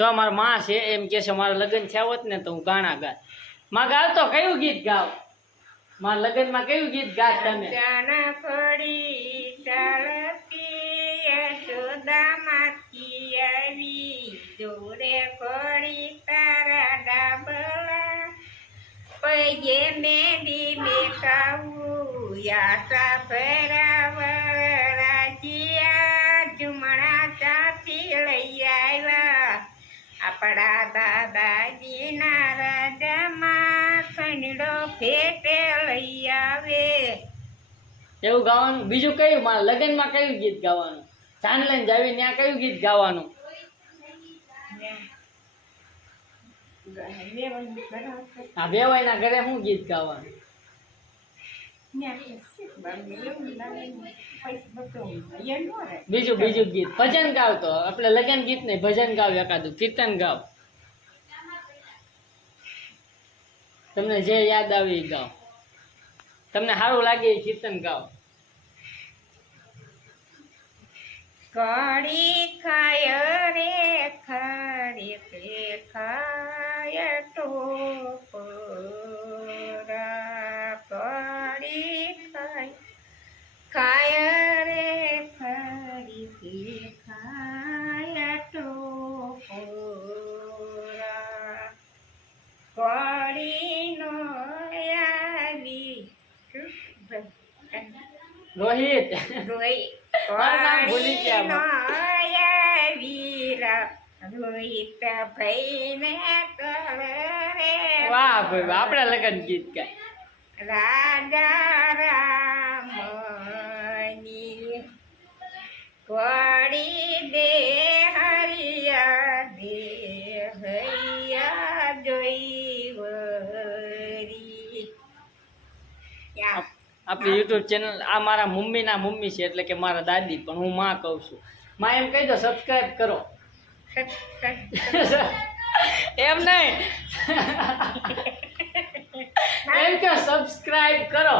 જો મારા માં છે એમ કે છે મારા લગ્ન થયા હોત ને તો હું ગાણા ગાત. માં ગાવ તો કયું ગીત ગાવ? મારા લગ્નમાં કયું ગીત ગાત તમે? જાના પડી ચાલતી યશોદામાંથી આવી જોડે પડી તારા ડાબલા પૈયે મેંદી બેકાવું યાસા ભરાવર રાજિયા ઝુમણા ચાથી લઈ આવ્યા આપણા દાદાજીના રાજામાં સનડો ફેટે લઈ આવે. એવું ગાવાનું. બીજું કયું મારા લગ્નમાં કયું ગીત ગાવાનું? ચાંદ લઈને જાવી ત્યાં કયું ગીત ગાવાનું? હા વેવાઈના ઘરે શું ગીત ગાવાનું? બીજું ગીત ભજન ગાવ. તો આપણે લગ્ન ગીત નહીં ભજન ગાવ, એકાદું કીર્તન ગાવ. તમને જે યાદ આવે એ ગાવ. તમને સારું લાગે એ કીર્તન ગાવ. કડી ખાય રે ખાડી રે ખાય ટોપરા કડી ખાય રે ખાડી રે ખાય ટોપરા કડી નો આવી રોહિત રોહિત ભૂલી ગયા. વીરા રોહિત ભાઈને કરે વાહ ભાઈ આપણા લગ્ન ગીત ગાય. રાજા રામની કોડી દે હરિયા દે હૈયા જોઈ વરી. આપણી યુટ્યુબ ચેનલ આ મારા મમ્મીના મમ્મી છે એટલે કે મારા દાદી, પણ હું માં કહું છું. માં એમ કહી દો સબસ્ક્રાઇબ કરો. એમ નહીં એમ કે સબસ્ક્રાઇબ કરો.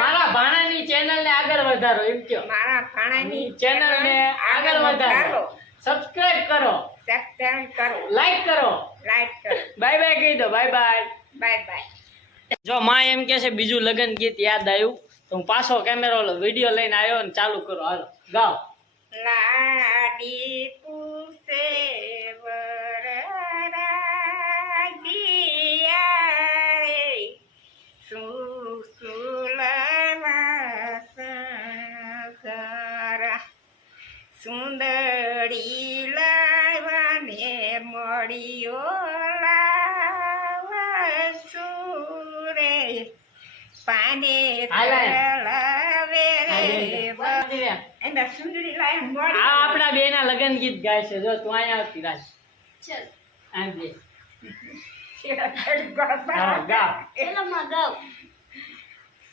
મારા ભાણાની ચેનલને આગળ વધારો એમ કહો. મારા ભાણાની ચેનલને આગળ વધારો. સબસ્ક્રાઇબ કરો, સબસ્ક્રાઇબ કરો, લાઈક કરો. બાય બાય કહી દો. Bye bye. Bye bye. જો માં એમ કે છે બીજું લગ્ન ગીત યાદ આવ્યું તો હું પાછો કેમેરો વિડીયો લઈને આવ્યો ને ચાલુ કરો. હાલો ગાઓ. લાડી પૂસે વરરાજીયા સુસુલવાસરા સુંદરી લાવને મળ્યો પાને તળાવે સુંદરી લાય મોડી. આ આપણા બે ના લગ્ન ગીત ગાય છે. જો તું અહીંયા આવતી રાજ. ચલ આ બે ગાવ.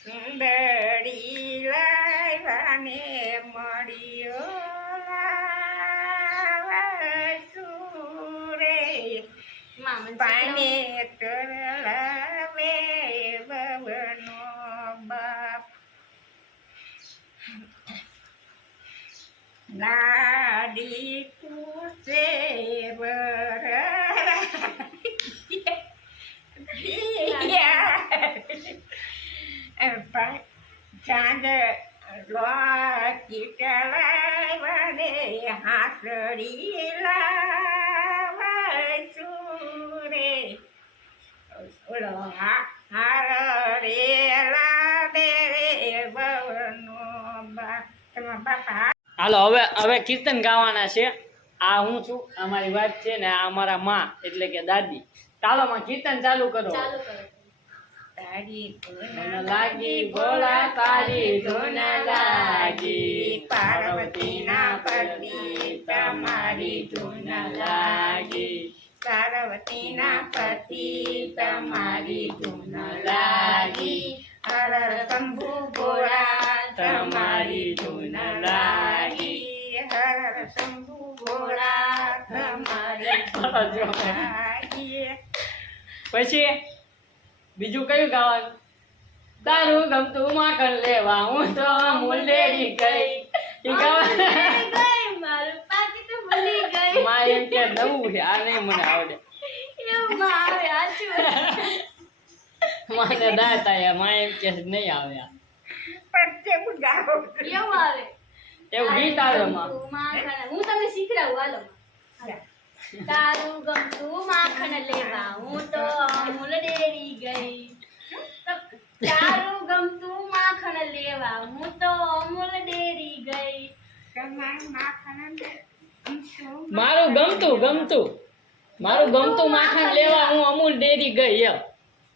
સુંદરી લાયવાને મળ્યો સુરે પાને તળાવે બવનો બાપ લાડી પૂસે ચાંદ કીટલાવને હાસડી લાવા સુરે ઓલો હાર રે લાવે રે બવનો બાપ. તમારા બાપા હાલો હવે કીર્તન ગાવાના છે. આ હું છું, અમારી વાઈફ છે ને આ અમારા માં એટલે કે દાદી. ચાલો માં કીર્તન ચાલુ કરો. તારી ધૂન લાગી ભોળા તારી ધૂન લાગી પાર્વતીના પતિ તમારી ધૂન લાગી પાર્વતીના પતિ તમારી ધૂન લાગી હર શંભુ ભોળા તમારી ધૂન લાગી હર શંભુ ભોળા તમારી ધૂન લાગી. પછી બીજું કયું ગાવાનું? તારું ગમતું માખણ લેવા હું તો મુંડેરી ગઈ. એ ગાવાનું. ભૂલી ગઈ માં એમ કે નવું છે આ નહીં મને આવડે એવું માં આવે સાચું માને દાંત આયા માં એમ કે નહીં આવે આ. પણ કેવું ગાવો એવું આવે એવું ગીત આવે માં તું માખણ હું તમને શીખડાવું હાલો તારું ગમતું માખણ લેવા હું તો અમૂલ ડેરી ગઈ તારું ગમતું માખણ લેવા હું તો અમૂલ ડેરી ગઈ તમારું માખણ મારું ગમતું માખણ લેવા હું અમૂલ ડેરી ગઈ એમ.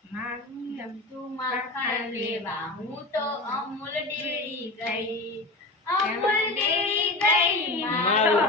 મારું ગમતું માખણ લેવા હું તો અમૂલ ડેરી ગઈ અમૂલ ડેરી ગઈ મારું